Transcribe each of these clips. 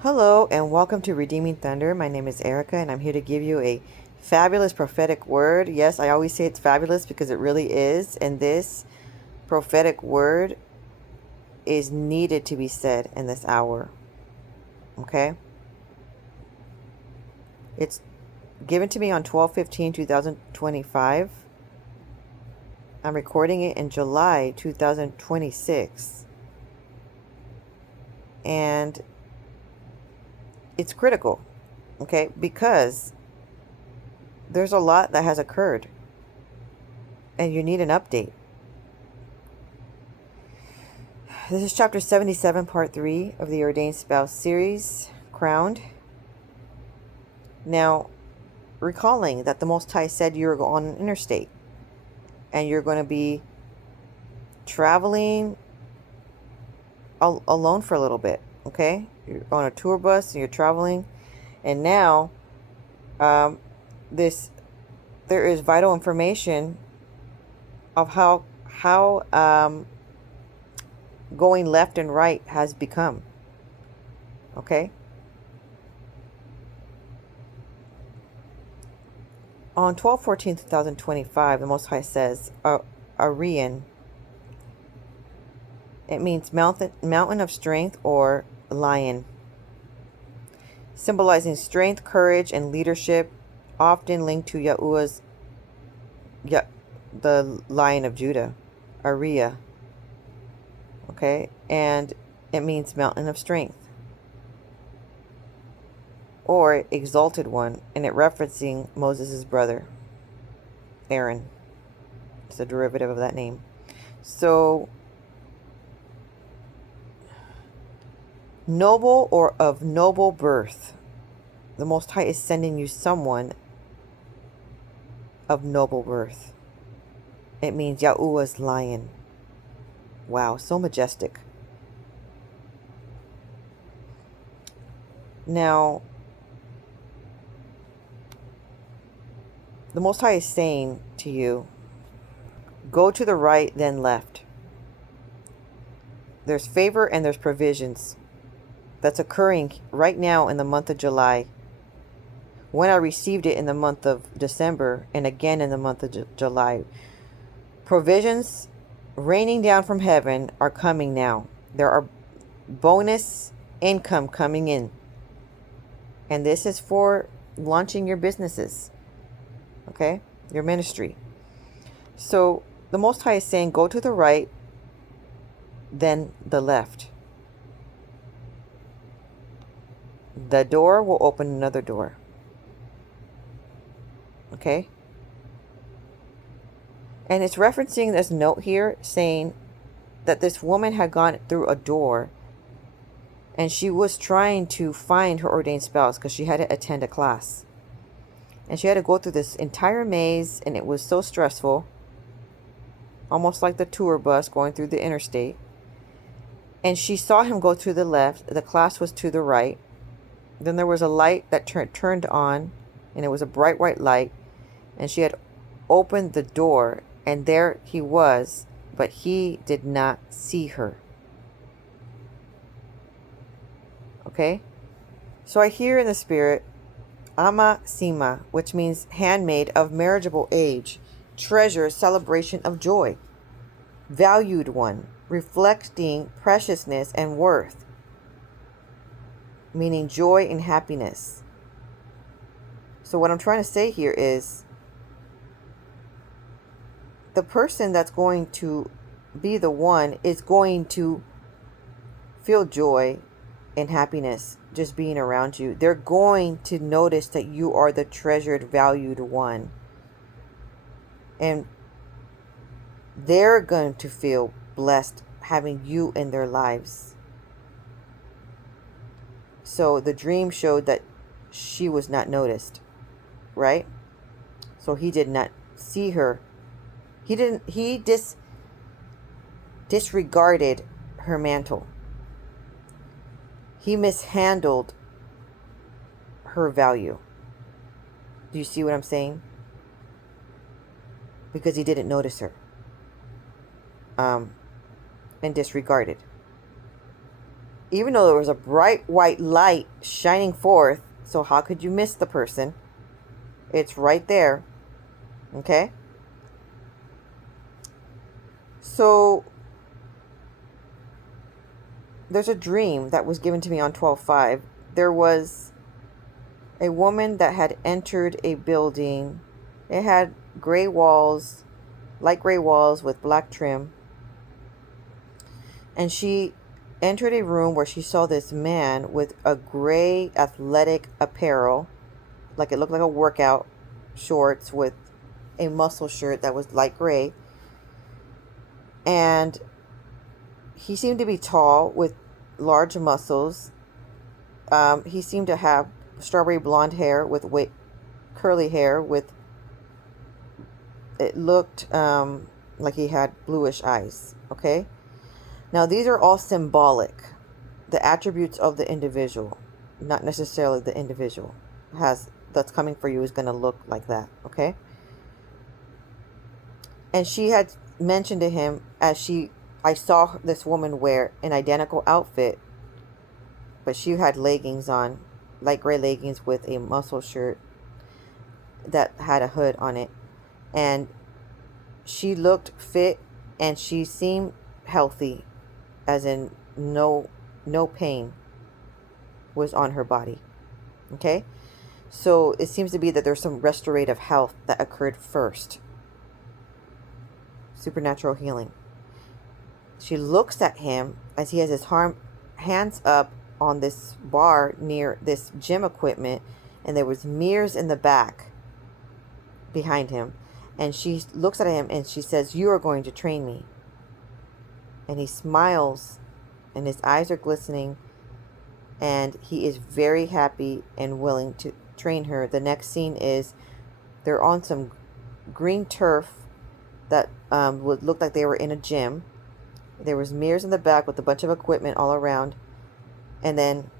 Hello and welcome to Redeeming Thunder. My name is Erica and I'm here to give you a fabulous prophetic word. Yes, I always say it's fabulous because it really is. And this prophetic word is needed to be said in this hour. Okay? It's given to me on 12/15/2025. I'm recording it in July 2026. And it's critical. Okay? Because there's a lot that has occurred. And you need an update. This is chapter 77, part 3 of the Ordained Spouse series, Crowned. Now, recalling that the Most High said you're on an interstate and you're going to be traveling alone for a little bit, okay? You're on a tour bus and you're traveling, and now there is vital information of how going left and right has become, okay? On 12/14/2025, the Most High says, Arian. It means mountain of strength or lion, symbolizing strength, courage, and leadership, often linked to Yahuwah's, the Lion of Judah, Ariah. Okay, and it means mountain of strength or exalted one, and it referencing Moses' brother, Aaron. It's a derivative of that name. So, noble or of noble birth. The Most High is sending you someone of noble birth. It means Yahuwah's lion. Wow, so majestic. Now, the Most High is saying to you, go to the right, then left. There's favor and there's provisions that's occurring right now in the month of July. When I received it in the month of December and again in the month of July. Provisions raining down from heaven are coming now. There are bonus income coming in. And this is for launching your businesses. Okay? Your ministry. So the Most High is saying go to the right, then the left. The door will open another door. Okay? And it's referencing this note here saying that this woman had gone through a door and she was trying to find her ordained spouse because she had to attend a class. And she had to go through this entire maze, and it was so stressful, almost like the tour bus going through the interstate. And she saw him go to the left. The class was to the right. Then there was a light that turned on, and it was a bright white light. And she had opened the door, and there he was, but he did not see her. Okay? So I hear in the spirit, Ama Sima, which means handmaid of marriageable age, treasure, celebration of joy, valued one, reflecting preciousness and worth, meaning joy and happiness. So what I'm trying to say here is the person that's going to be the one is going to feel joy and happiness just being around you. They're going to notice that you are the treasured, valued one. And they're going to feel blessed having you in their lives. So the dream showed that she was not noticed, right? So he did not see her. He disregarded her mantle. He mishandled her value. Do you see what I'm saying? Because he didn't notice her. And disregarded. even though there was a bright white light shining forth. So how could you miss the person? It's right there. Okay? So there's a dream that was given to me on 12/5. There was a woman that had entered a building. It had gray walls, light gray walls with black trim. And she entered a room where she saw this man with a gray athletic apparel, like it looked like a workout shorts with a muscle shirt that was light gray. And he seemed to be tall with large muscles. He seemed to have strawberry blonde hair with curly hair with, it looked like he had bluish eyes. Okay? Now these are all symbolic. The attributes of the individual, not necessarily the individual that's coming for you is going to look like that. Okay? And she had mentioned to him, I saw this woman wear an identical outfit, but she had leggings on, light gray leggings with a muscle shirt that had a hood on it. And she looked fit and she seemed healthy, as in no pain was on her body. Okay? So it seems to be that there's some restorative health that occurred first. Supernatural healing. She looks at him as he has his hands up on this bar near this gym equipment, and there was mirrors in the back behind him. And she looks at him and she says, "You are going to train me." And he smiles and his eyes are glistening and he is very happy and willing to train her. The next scene is they're on some green turf that would look like they were in a gym. There was mirrors in the back with a bunch of equipment all around. And then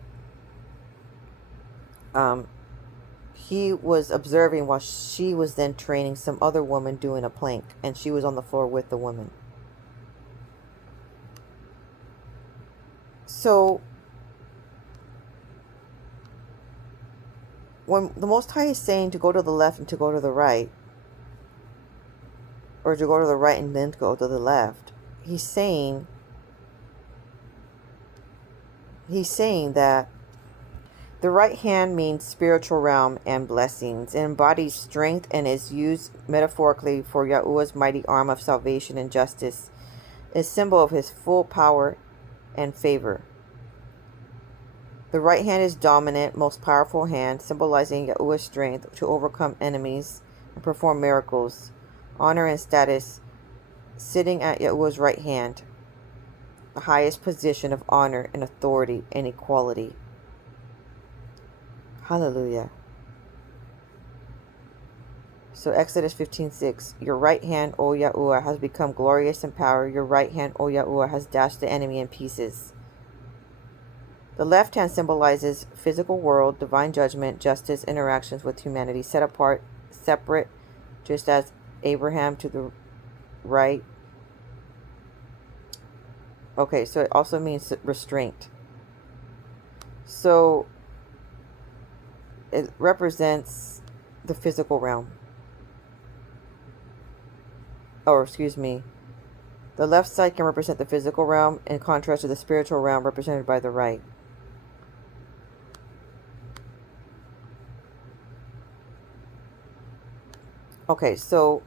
he was observing while she was then training some other woman doing a plank. And she was on the floor with the woman. So when the Most High is saying to go to the left and to go to the right, or to go to the right and then to go to the left, he's saying that the right hand means spiritual realm and blessings. It embodies strength and is used metaphorically for Yahuwah's mighty arm of salvation and justice. It's a symbol of his full power and favor. The right hand is dominant, most powerful hand, symbolizing Yahuwah's strength to overcome enemies and perform miracles. Honor and status, sitting at Yahuwah's right hand, the highest position of honor and authority and equality. Hallelujah. So Exodus 15:6, your right hand, O Yahuwah, has become glorious in power. Your right hand, O Yahuwah, has dashed the enemy in pieces. The left hand symbolizes physical world, divine judgment, justice, interactions with humanity, set apart, separate, just as Abraham to the right. Okay, so it also means restraint. So it represents the physical realm. Or excuse me, the left side can represent the physical realm in contrast to the spiritual realm represented by the right. Okay, so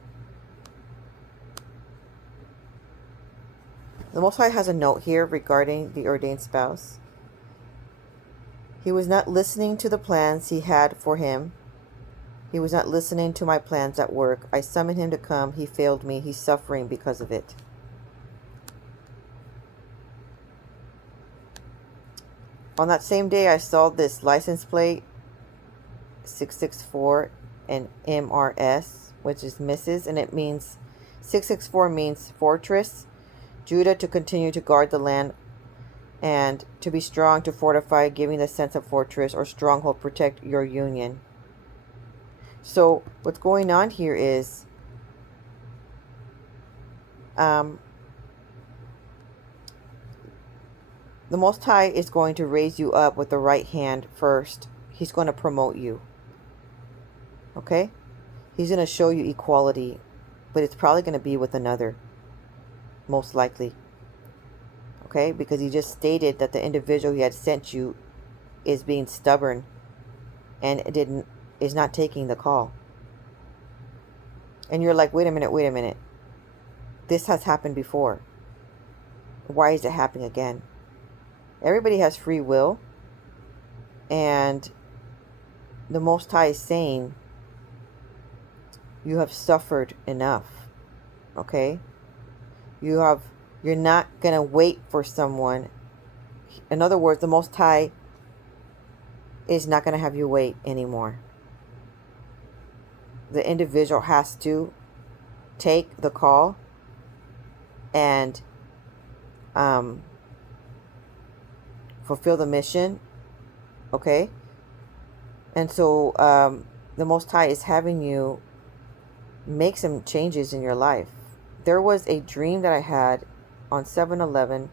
the Most High has a note here regarding the ordained spouse. He was not listening to the plans he had for him. He was not listening to my plans at work. I summoned him to come. He failed me. He's suffering because of it. On that same day, I saw this license plate 664 and MRS, which is Mrs., and it means 664 means fortress. Judah to continue to guard the land and to be strong, to fortify, giving the sense of fortress or stronghold, protect your union. So what's going on here is The Most High is going to raise you up with the right hand first. He's going to promote you. Okay? He's going to show you equality, but it's probably going to be with another, most likely. Okay? Because he just stated that the individual he had sent you is being stubborn and is not taking the call. And you're like, wait a minute. This has happened before. Why is it happening again? Everybody has free will. And the Most High is saying, you have suffered enough. Okay? You're not going to wait for someone. In other words, the Most High is not going to have you wait anymore. The individual has to take the call and fulfill the mission. Okay? And so the Most High is having you make some changes in your life. There was a dream that I had on 7/11.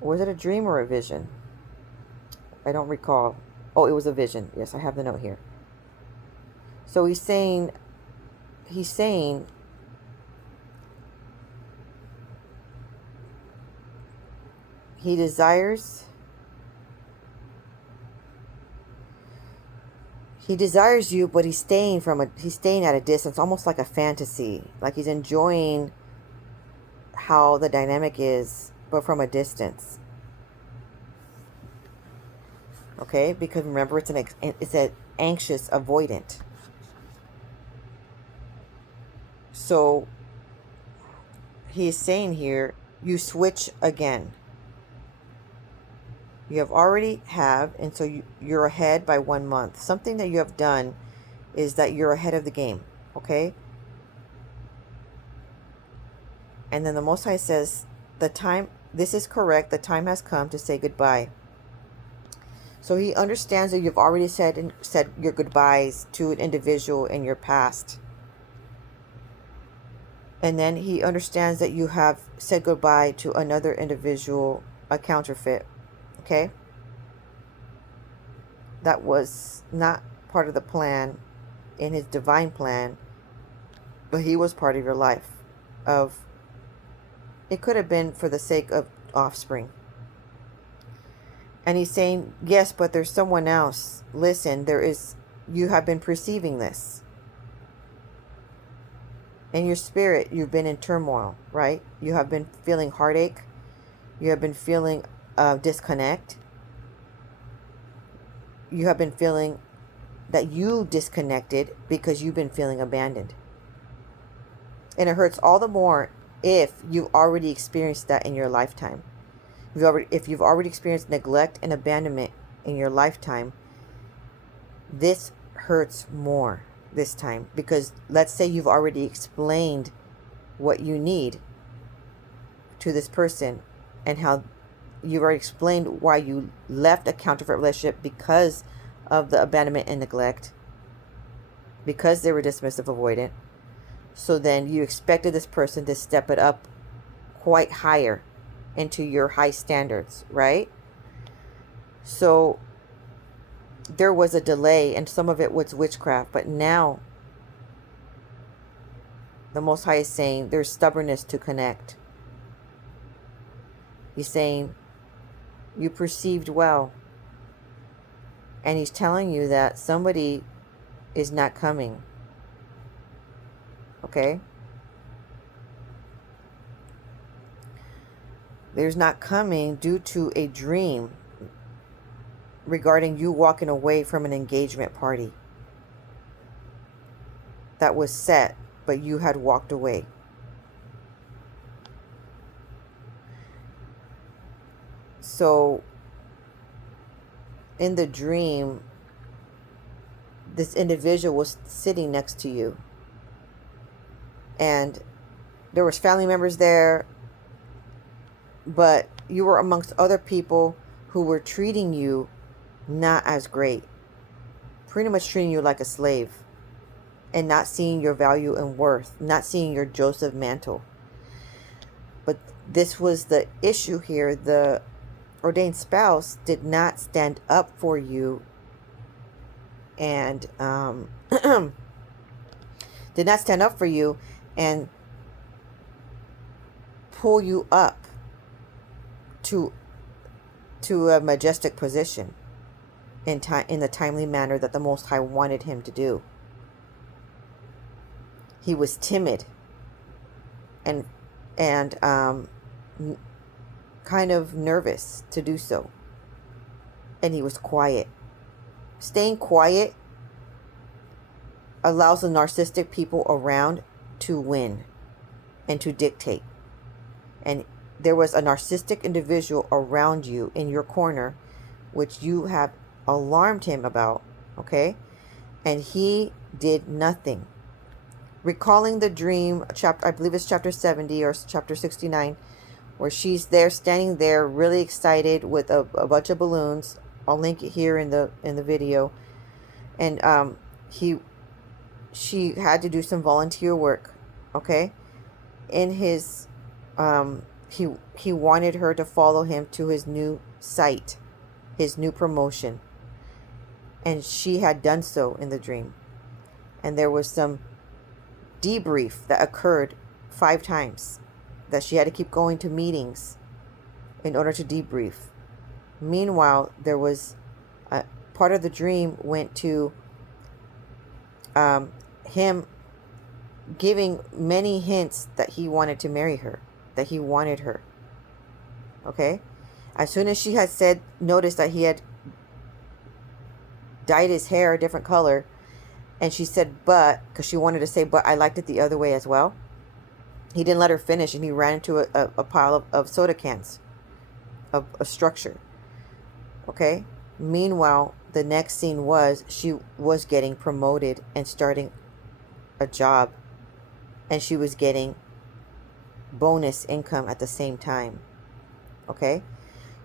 Was it a dream or a vision? I don't recall. Oh, it was a vision. Yes, I have the note here. So he's saying he desires you, but he's staying at a distance, almost like a fantasy. Like he's enjoying how the dynamic is, but from a distance. Okay? Because remember, it's an anxious avoidant. So he is saying here, you switch again. You already have, and so you're ahead by 1 month. Something that you have done is that you're ahead of the game, okay? And then the Most High says, this is correct, the time has come to say goodbye. So he understands that you've already said your goodbyes to an individual in your past. And then he understands that you have said goodbye to another individual, a counterfeit. Okay? That was not part of the plan in his divine plan, but he was part of your life. It could have been for the sake of offspring. And he's saying, yes, but there's someone else. Listen, you have been perceiving this. In your spirit, you've been in turmoil, right? You have been feeling heartache. You have been feeling disconnect. You have been feeling that you disconnected because you've been feeling abandoned. And it hurts all the more if you've already experienced that in your lifetime. If you've already experienced neglect and abandonment in your lifetime, this hurts more this time. Because let's say you've already explained what you need to this person and how you've already explained why you left a counterfeit relationship because of the abandonment and neglect, because they were dismissive, avoidant. So then you expected this person to step it up quite higher into your high standards, right? So there was a delay, and some of it was witchcraft, but now the Most High is saying there's stubbornness to connect. He's saying you perceived well, and he's telling you that somebody is not coming. Okay? There's not coming due to a dream regarding you walking away from an engagement party that was set, but you had walked away. So in the dream, this individual was sitting next to you, and there was family members there, but you were amongst other people who were treating you not as great, pretty much treating you like a slave, and not seeing your value and worth, not seeing your Joseph mantle. But this was the issue here. The ordained spouse did not stand up for you and did not stand up for you and pull you up to a majestic position in the timely manner that the Most High wanted him to do. He was timid and kind of nervous to do so, and he was quiet. Staying quiet allows the narcissistic people around to win and to dictate. And there was a narcissistic individual around you in your corner, which you have alarmed him about, okay? And he did nothing. Recalling the dream, chapter, I believe it's chapter 70 or chapter 69, where she's there, standing there, really excited with a bunch of balloons. I'll link it here in the video. And she had to do some volunteer work, okay? In his he wanted her to follow him to his new site, his new promotion. And she had done so in the dream. And there was some debrief that occurred 5 times, that she had to keep going to meetings in order to debrief. Meanwhile, there was a part of the dream went to him giving many hints that he wanted to marry her, that he wanted her. Okay? As soon as she had noticed that he had dyed his hair a different color, and she said, but, because she wanted to say, but I liked it the other way as well. He didn't let her finish, and he ran into a pile of soda cans, of a structure. Okay? Meanwhile, the next scene was she was getting promoted and starting a job, and she was getting bonus income at the same time. Okay?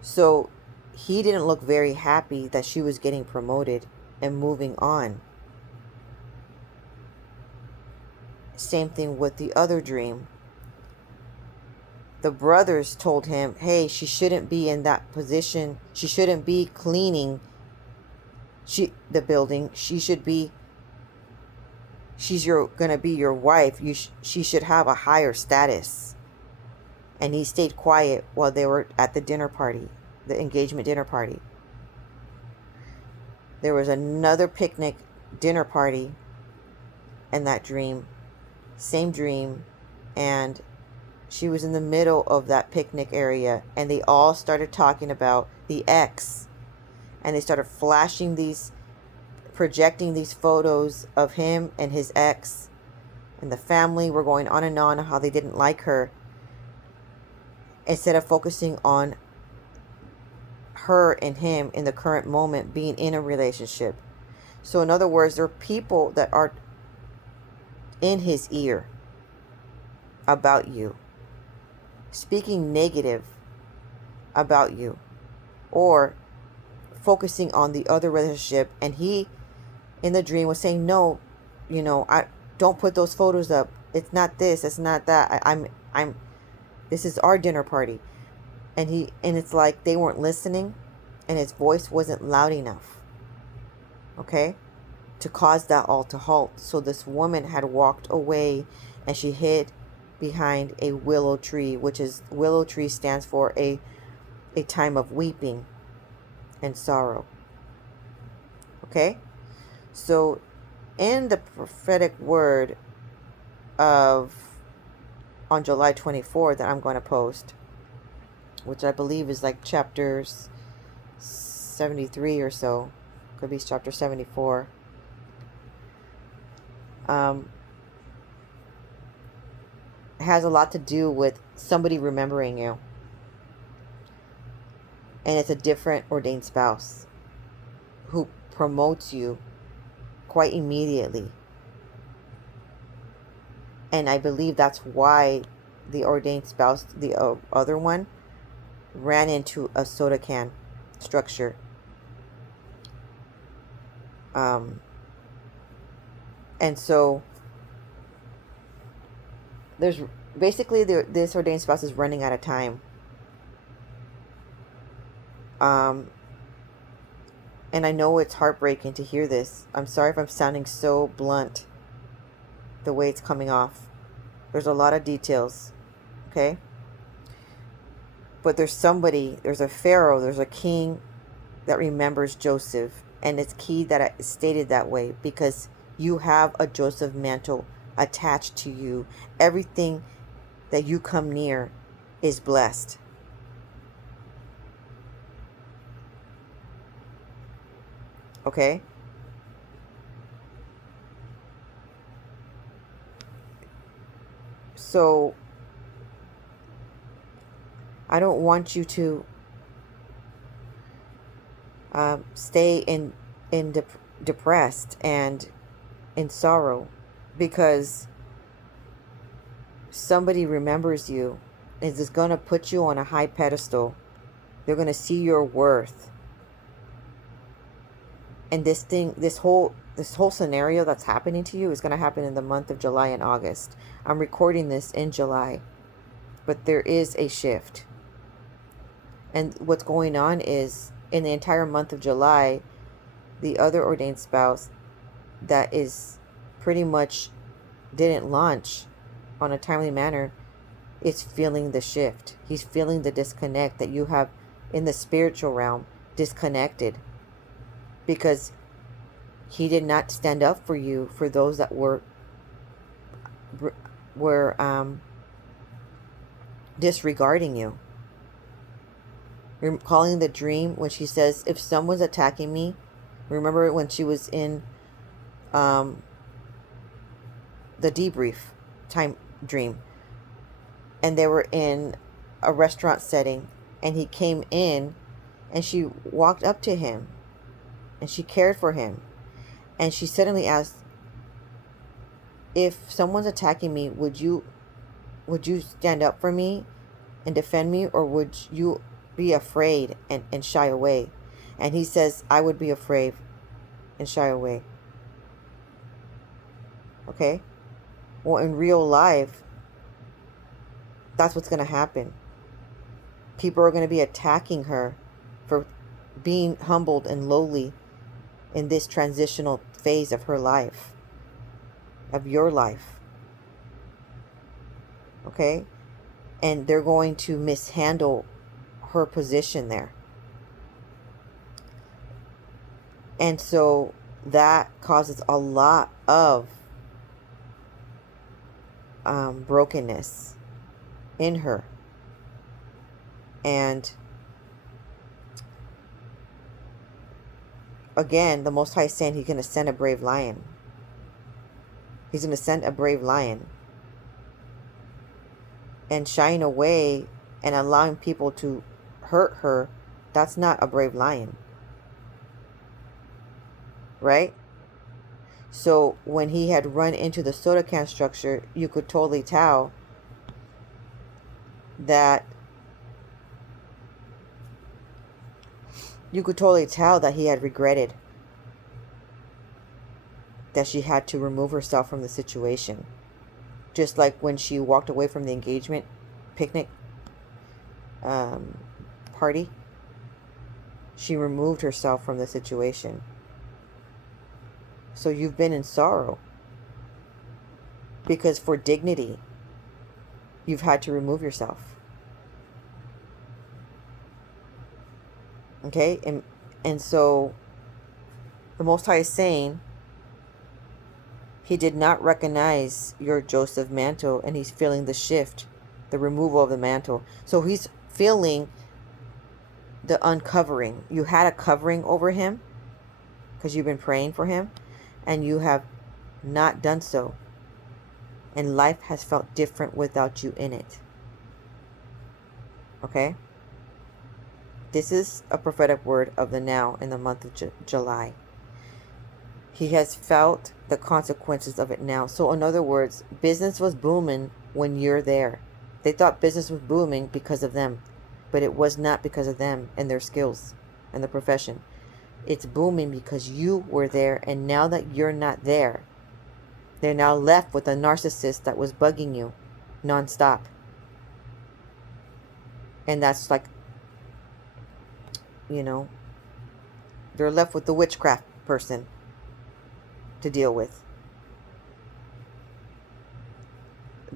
So he didn't look very happy that she was getting promoted and moving on. Same thing with the other dream. The brothers told him, hey, she shouldn't be in that position. She shouldn't be cleaning the building. She's gonna be your wife. She should have a higher status. And he stayed quiet while they were at the dinner party, the engagement dinner party. There was another picnic dinner party in that dream, same dream, and she was in the middle of that picnic area, and they all started talking about the ex, and they started projecting these photos of him and his ex, and the family were going on and on how they didn't like her, instead of focusing on her and him in the current moment being in a relationship. So in other words, there are people that are in his ear about you, speaking negative about you, or focusing on the other relationship. And he, in the dream, was saying, no, I don't put those photos up. It's not this, it's not that. I'm this is our dinner party. And it's like they weren't listening, and his voice wasn't loud enough, okay, to cause that all to halt. So this woman had walked away, and she hid behind a willow tree, willow tree stands for a time of weeping and sorrow. Okay? So in the prophetic word on July 24th that I'm going to post, which I believe is like chapters 73 or so, could be chapter 74. It has a lot to do with somebody remembering you, and it's a different ordained spouse who promotes you quite immediately. And I believe that's why the ordained spouse, the other one, ran into a soda can structure. And so there's basically, this ordained spouse is running out of time. And I know it's heartbreaking to hear this. I'm sorry if I'm sounding so blunt the way it's coming off. There's a lot of details, okay? But there's somebody, there's a pharaoh, there's a king that remembers Joseph. And it's key that it's stated that way because you have a Joseph mantle attached to you. Everything that you come near is blessed. Okay? So I don't want you to stay in depressed and in sorrow because somebody remembers you. Is going to put you on a high pedestal. They're going to see your worth. And this whole scenario that's happening to you is going to happen in the month of July and August. I'm recording this in July, but there is a shift. And what's going on is in the entire month of July, the other ordained spouse that is pretty much didn't launch on a timely manner is feeling the shift. He's feeling the disconnect that you have in the spiritual realm, disconnected. Because he did not stand up for you, for those that were disregarding you. You're calling the dream when she says, if someone's attacking me, remember when she was in the debrief time dream, and they were in a restaurant setting, and he came in and she walked up to him and she cared for him, and she suddenly asked, if someone's attacking me, would you stand up for me and defend me, or would you be afraid and shy away? And he says, I would be afraid and shy away. Okay? Well, in real life, that's what's going to happen. People are going to be attacking her for being humbled and lowly in this transitional phase of her life, of your life. Okay? And they're going to mishandle her position there. And so that causes a lot of brokenness in her. And again, the Most High is saying he's going to send a brave lion. He's going to send a brave lion. And shying away and allowing people to hurt her, that's not a brave lion. Right? So when he had run into the soda can structure, you could totally tell that he had regretted that she had to remove herself from the situation. Just like when she walked away from the engagement picnic party, she removed herself from the situation. So you've been in sorrow because for dignity, you've had to remove yourself. Okay? And so the Most High is saying he did not recognize your Joseph mantle, and he's feeling the shift, the removal of the mantle. So he's feeling the uncovering. You had a covering over him because you've been praying for him, and you have not done so. And life has felt different without you in it. Okay? This is a prophetic word of the now in the month of July. He has felt the consequences of it now. So in other words, business was booming when you're there. They thought business was booming because of them, but it was not because of them and their skills and the profession. It's booming because you were there, and now that you're not there, they're now left with a narcissist that was bugging you. nonstop. And that's like, you know, they're left with the witchcraft person to deal with.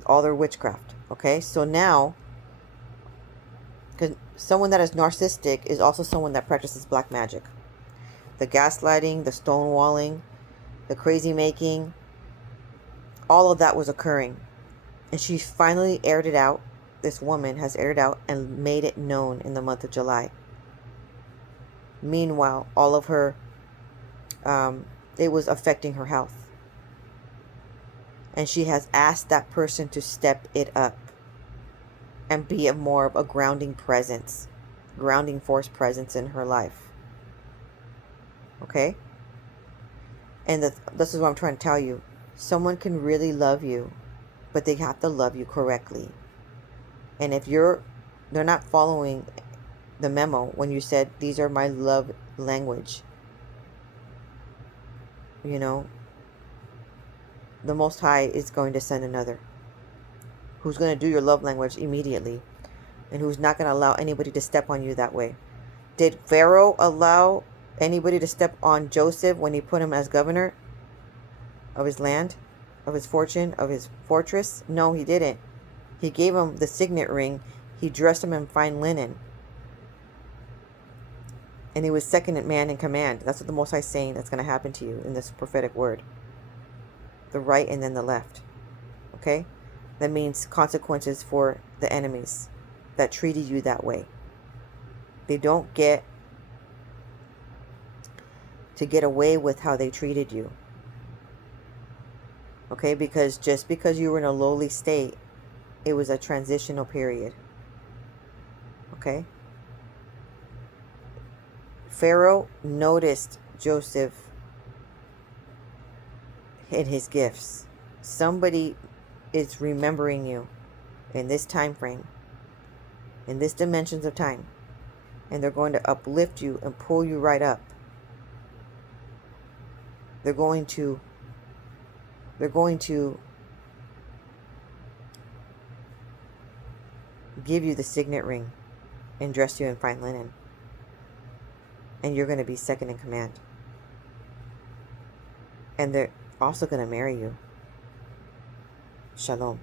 All their witchcraft. Okay, so now, because someone that is narcissistic is also someone that practices black magic. The gaslighting, the stonewalling, the crazy making, all of that was occurring. And she finally aired it out. This woman has aired out and made it known in the month of July. Meanwhile, all of her, it was affecting her health. And she has asked that person to step it up and be more of a grounding presence, grounding force presence in her life. Okay? And this is what I'm trying to tell you. Someone can really love you, but they have to love you correctly. And if they're not following the memo when you said, these are my love language, you know, the Most High is going to send another who's going to do your love language immediately, and who's not going to allow anybody to step on you that way. Did Pharaoh allow anybody to step on Joseph when he put him as governor of his land, of his fortune, of his fortress? No, he didn't. He gave him the signet ring. He dressed him in fine linen. And he was second man in command. That's what the Most High is saying that's going to happen to you in this prophetic word. The right and then the left. Okay? That means consequences for the enemies that treated you that way. They don't get to get away with how they treated you. Okay? Because just because you were in a lowly state, it was a transitional period. Okay? Pharaoh noticed Joseph in his gifts. Somebody is remembering you in this time frame, in this dimensions of time, and they're going to uplift you and pull you right up. They're going to give you the signet ring and dress you in fine linen, and you're going to be second in command. And they're also going to marry you. Shalom.